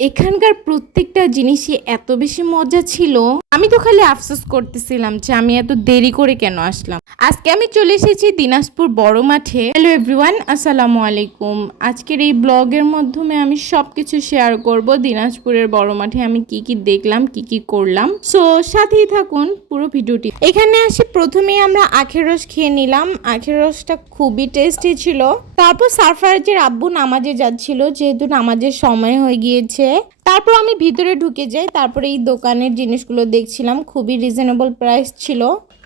এখানকার প্রত্যেকটা জিনিসই এত বেশি মজা ছিল। আমি তো খালি আফসোস করতেছিলাম যে আমি এত দেরি করে কেন আসলাম। আজকে আমি চলে এসেছি দিনাজপুর বড় মাঠে হ্যালো এভরিওয়ান আসসালামু আলাইকুম। আজকের এই ব্লগের মাধ্যমে আমি সব কিছু শেয়ার করব দিনাজপুরের বড় মাঠে আমি কি কি দেখলাম, কি কি করলাম। সো সাথেই থাকুন পুরো ভিডিওটি। এখানে আসি, প্রথমেই আমরা আখের রস খেয়ে নিলাম। আখের রসটা খুবই টেস্টি ছিল। তারপর সারফারাজের আব্বু নামাজে যাচ্ছিল, যেহেতু নামাজের সময় হয়ে গিয়েছে। তারপর আমি ভিতরে ঢুকে যাই, তারপরে এই দোকানের জিনিসগুলো দেখছিলাম, খুবই রিজনেবল প্রাইস ছিল।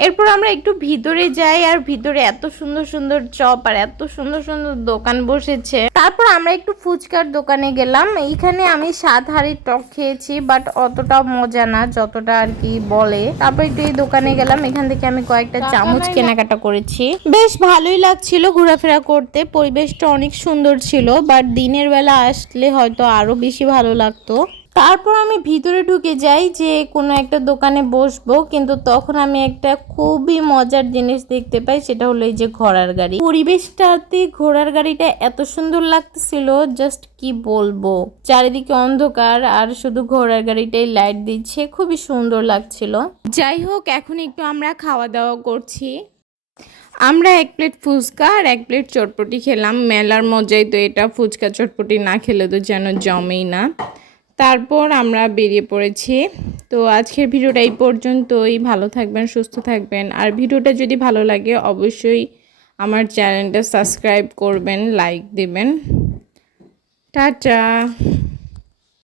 এরপর আমরা একটু ভিতরে যাই আর ভিতরে এত সুন্দর সুন্দর চপ আর এত সুন্দর সুন্দর দোকান বসেছে। তারপর আমরা একটু ফুচকার দোকানে গেলাম। এইখানে আমি সাত হাড়ির টক খেয়েছি বাট অতটা মজা না যতটা আর কি বলে। তারপর একটু এই দোকানে গেলাম এখান থেকে আমি কয়েকটা চামচ কেনাকাটা করেছি। বেশ ভালোই লাগছিল ঘোরাফেরা করতে পরিবেশটা অনেক সুন্দর ছিল বাট দিনের বেলা আসলে হয়তো আরও বেশি ভালো লাগতো। তারপর আমি ভিতরে ঢুকে যাই যে কোনো একটা দোকানে বসবো, কিন্তু তখন আমি একটা খুবই মজার জিনিস দেখতে পাই, সেটা হলো এই যে ঘোড়ার গাড়ি। পরিবেশটাতে ঘোড়ার গাড়িটা এত সুন্দর লাগতেছিল জাস্ট কি বলব? চারিদিকে অন্ধকার আর শুধু ঘোড়ার গাড়িটাই লাইট দিচ্ছে, খুবই সুন্দর লাগছিল। যাই হোক, এখন একটু আমরা খাওয়া দাওয়া করছি। আমরা এক প্লেট ফুচকা আর এক প্লেট চটপটি খেলাম। মেলার মজাই তো এটা, ফুচকা চটপটি না খেলে তো যেন জমেই না। তারপর আমরা বেরিয়ে পড়েছি। তো আজকের ভিডিওটা এই পর্যন্তই। ভালো থাকবেন, সুস্থ থাকবেন। আর ভিডিওটা যদি ভালো লাগে, অবশ্যই আমার চ্যানেলটা সাবস্ক্রাইব করবেন, লাইক দেবেন। টাটা!